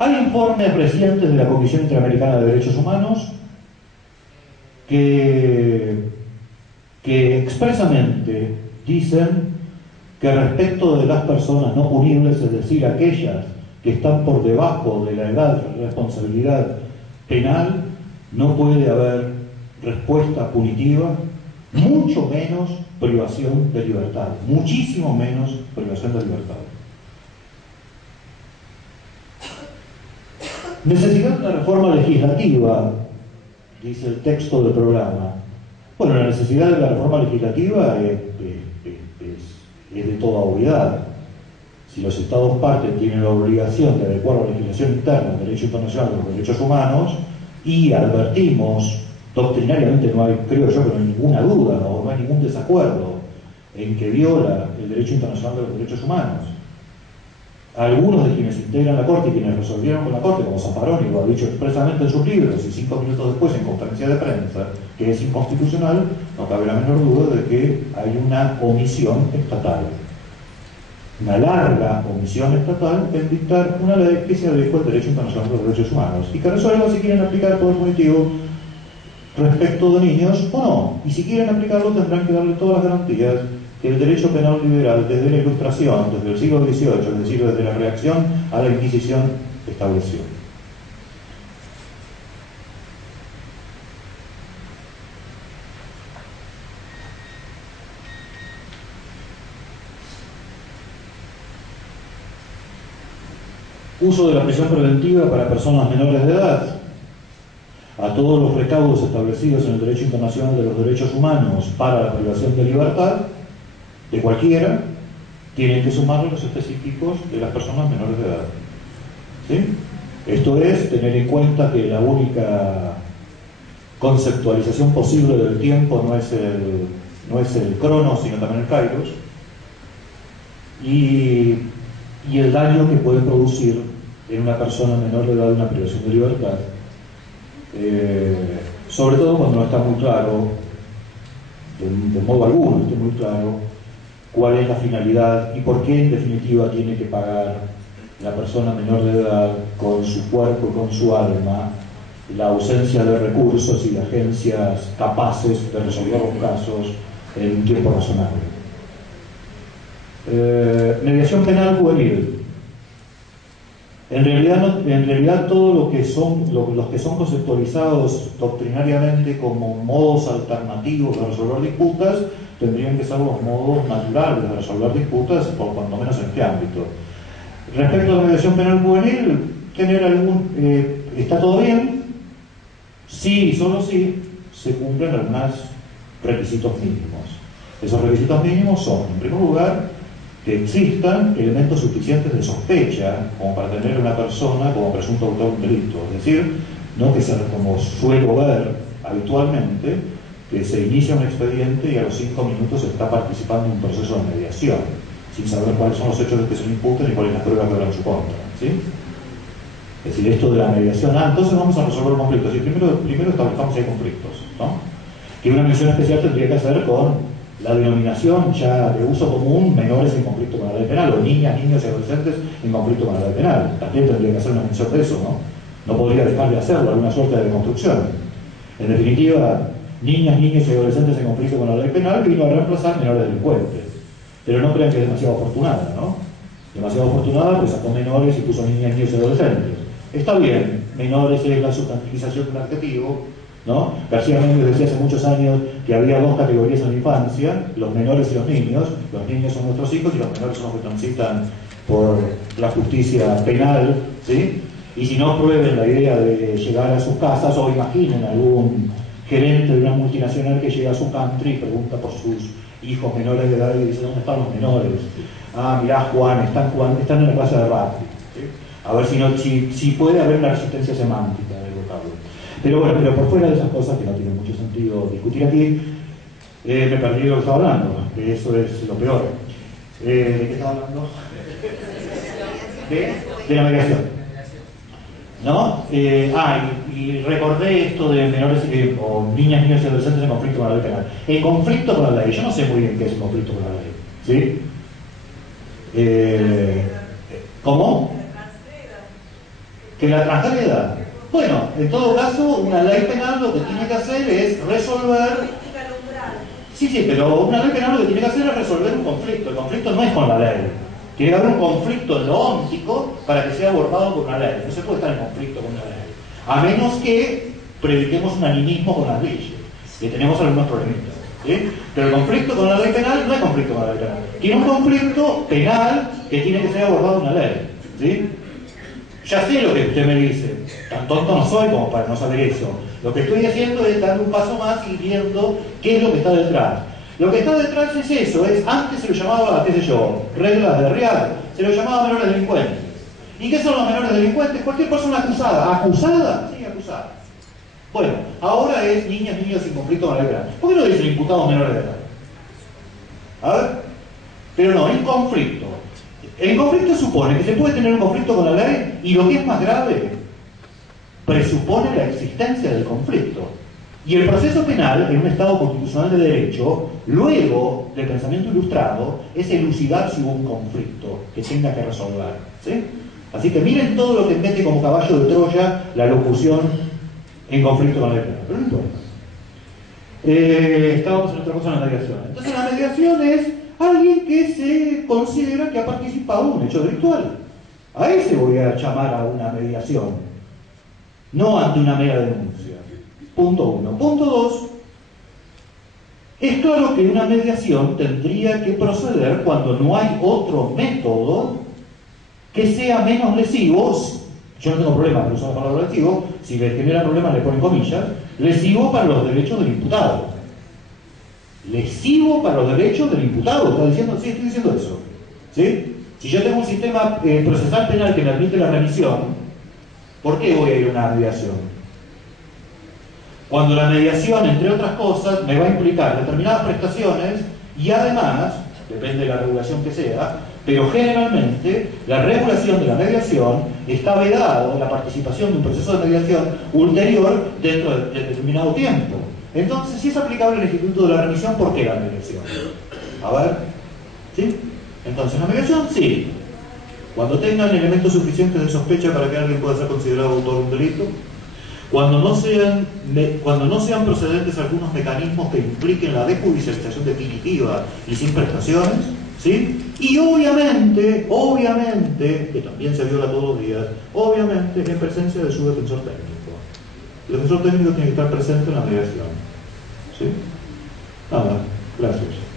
Hay informes recientes de la Comisión Interamericana de Derechos Humanos que expresamente dicen que respecto de las personas no punibles, es decir, aquellas que están por debajo de la edad de responsabilidad penal, no puede haber respuesta punitiva, mucho menos privación de libertad, muchísimo menos privación de libertad. Necesidad de una reforma legislativa, dice el texto del programa. Bueno, la necesidad de la reforma legislativa es de toda obviedad. Si los Estados partes tienen la obligación de adecuar la legislación interna al derecho internacional de los derechos humanos, y advertimos, doctrinariamente no hay, creo yo, que no hay ninguna duda o no hay ningún desacuerdo en que viola el derecho internacional de los derechos humanos. Algunos de quienes integran la Corte y quienes resolvieron con la Corte, como Zaffaroni lo ha dicho expresamente en sus libros y 5 minutos después en conferencia de prensa, que es inconstitucional, no cabe la menor duda de que hay una omisión estatal. Una larga omisión estatal en dictar una ley que se adecua al derecho internacional de los derechos humanos y que resuelva si quieren aplicar poder punitivo respecto de niños o no. Y si quieren aplicarlo tendrán que darle todas las garantías que el derecho penal liberal desde la Ilustración, desde el siglo XVIII, es decir, desde la reacción a la Inquisición, estableció. Uso de la prisión preventiva para personas menores de edad. A todos los recaudos establecidos en el derecho internacional de los derechos humanos para la privación de libertad de cualquiera, tienen que sumarle los específicos de las personas menores de edad. ¿Sí? Esto es tener en cuenta que la única conceptualización posible del tiempo no es el cronos, sino también el kairos, y el daño que puede producir en una persona menor de edad una privación de libertad, sobre todo cuando no está muy claro, de modo alguno esté muy claro cuál es la finalidad y por qué en definitiva tiene que pagar la persona menor de edad con su cuerpo y con su alma la ausencia de recursos y de agencias capaces de resolver los casos en un tiempo razonable. Mediación penal juvenil. En realidad todo lo que los que son conceptualizados doctrinariamente como modos alternativos de resolver disputas tendrían que ser los modos naturales de resolver disputas, por cuanto menos en este ámbito. Respecto a la mediación penal juvenil, ¿está todo bien? Sí y solo sí se cumplen algunos requisitos mínimos. Esos requisitos mínimos son, en primer lugar, que existan elementos suficientes de sospecha como para tener a una persona como presunto autor de un delito. Es decir, no que sea como suelo ver habitualmente, que se inicia un expediente y a los 5 minutos se está participando en un proceso de mediación, sin saber cuáles son los hechos de que se le imputen y cuáles las pruebas que habrá en su contra. ¿Sí? Es decir, esto de la mediación, entonces vamos a resolver conflictos. Y primero establezcamos si hay conflictos, ¿no? Que una mención especial tendría que hacer con la denominación ya de uso común, menores en conflicto con la ley penal, o niñas, niños y adolescentes en conflicto con la ley penal. También tendría que hacer una mención de eso, ¿no? No podría dejar de hacerlo, alguna suerte de construcción. En definitiva, niñas, niños y adolescentes en conflicto con la ley penal vino a reemplazar menores delincuentes. Pero no crean que es demasiado afortunada, ¿no? Demasiado afortunada, pues sacó menores y puso niñas, niños y adolescentes. Está bien, menores es la sustantivización de un adjetivo, ¿no? García Méndez decía hace muchos años que había dos categorías en la infancia, los menores y los niños. Los niños son nuestros hijos y los menores son los que transitan por la justicia penal, ¿sí? Y si no, prueben la idea de llegar a sus casas o imaginen algún gerente de una multinacional que llega a su country y pregunta por sus hijos menores de edad y dice: ¿dónde están los menores? Ah, mirá, Juan, están en la clase de rugby, ¿sí? A ver si puede haber una resistencia semántica del vocablo. Pero bueno, pero por fuera de esas cosas que no tiene mucho sentido discutir aquí, me perdí de lo que estaba hablando, que eso es lo peor. ¿De qué estaba hablando? De la mediación, ¿no? Y recordé esto de menores o niñas, niños y adolescentes en conflicto con la ley penal. El conflicto con la ley, yo no sé muy bien qué es el conflicto con la ley, ¿sí? ¿Cómo? Que la transgreda. Bueno, en todo caso, una ley penal lo que tiene que hacer es resolver... Sí, pero una ley penal lo que tiene que hacer es resolver un conflicto. El conflicto no es con la ley. Tiene que haber un conflicto en lo óntico para que sea abordado por una ley. No se puede estar en conflicto con una ley. A menos que prediquemos un animismo con las leyes, que tenemos algunos problemitas. ¿Sí? Pero el conflicto con la ley penal no es conflicto con la ley penal. Tiene un conflicto penal que tiene que ser abordado en una ley. ¿Sí? Ya sé lo que usted me dice. Tan tonto no soy como para no saber eso. Lo que estoy haciendo es dar un paso más y viendo qué es lo que está detrás. Lo que está detrás es eso, antes se lo llamaba, qué sé yo, reglas de Real, se lo llamaba menores delincuentes. ¿Y qué son los menores delincuentes? Cualquier persona acusada. ¿Acusada? Sí, acusada. Bueno, ahora es niñas, niños sin conflicto con la ley penal. ¿Por qué no dicen imputados menores de edad? A ver. Pero no, en conflicto. El conflicto supone que se puede tener un conflicto con la ley y lo que es más grave, presupone la existencia del conflicto. Y el proceso penal, en un Estado constitucional de derecho, luego del pensamiento ilustrado, es elucidar si hubo un conflicto que tenga que resolver. ¿Sí? Así que miren todo lo que mete como caballo de Troya la locución en conflicto con la ley penal. Pero no importa. Estábamos en otra cosa, en la mediación. Entonces la mediación es alguien que se considera que ha participado en un hecho delictual. A ese voy a llamar a una mediación, no ante una mera denuncia. Punto 1. Punto 2. Es claro que una mediación tendría que proceder cuando no hay otro método que sea menos lesivo. Yo no tengo problema con usar la palabra lesivo, si le genera problemas le ponen comillas, lesivo para los derechos del imputado. Lesivo para los derechos del imputado. ¿Está diciendo? Sí, estoy diciendo eso. ¿Sí? Si yo tengo un sistema procesal penal que me admite la remisión, ¿por qué voy a ir a una mediación? Cuando la mediación, entre otras cosas, me va a implicar determinadas prestaciones y además, depende de la regulación que sea, pero generalmente la regulación de la mediación está vedado en la participación de un proceso de mediación ulterior dentro de determinado tiempo. Entonces, si es aplicable el instituto de la remisión, ¿por qué la mediación? A ver, ¿sí? Entonces, ¿la mediación? Sí. Cuando tengan elementos suficientes de sospecha para que alguien pueda ser considerado autor de un delito, cuando no sean procedentes algunos mecanismos que impliquen la desjudicialización definitiva y sin prestaciones, ¿sí? Y obviamente, que también se viola todos los días, obviamente en presencia de su defensor técnico. El defensor técnico tiene que estar presente en la mediación. ¿Sí? Nada, gracias.